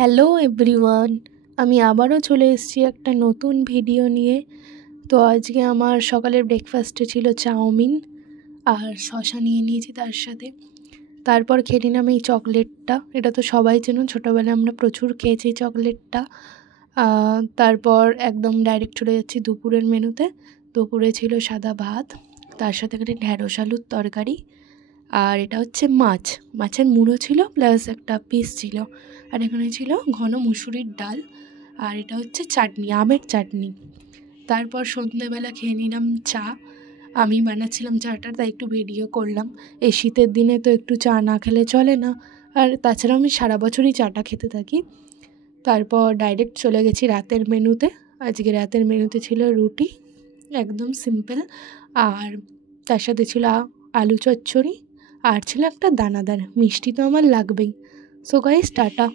Hello everyone, আমি আবারও চলে এসেছি একটা নতুন ভিডিও নিয়ে। তো আজকে আমার সকালের ব্রেকফাস্টে ছিল চাউমিন আর শসা নিয়ে নিয়েছি তার সাথে। তারপর খেয়ে নিলাম এই চকলেটটা। এটা তো সবাই চেনো, ছোটোবেলায় আমরা প্রচুর খেয়েছি চকলেটটা। তারপর একদম ডাইরেক্ট চলে যাচ্ছি দুপুরের মেনুতে। দুপুরে ছিল সাদা ভাত, তার সাথে এখানে ঢ্যাঁড়স আলুর তরকারি, আর এটা হচ্ছে মাছের মুড়ো ছিল প্লাস একটা পিস ছিল, আর এখানে ছিল ঘন মুসুরির ডাল, আর এটা হচ্ছে চাটনি, আমের চাটনি। তারপর সন্ধ্যেবেলা খেয়ে নিলাম চা। আমি বানাচ্ছিলাম চাটা, তাই একটু ভিডিও করলাম। এই শীতের দিনে তো একটু চা না খেলে চলে না, আর তাছাড়া আমি সারা বছরই চাটা খেতে থাকি। তারপর ডাইরেক্ট চলে গেছি রাতের মেনুতে। আজকে রাতের মেনুতে ছিল রুটি, একদম সিম্পল, আর তার সাথে ছিল আলু চচ্চড়ি, আর ছিল একটা দানাদার মিষ্টি। তো আমার লাগবেই। So guys, tata.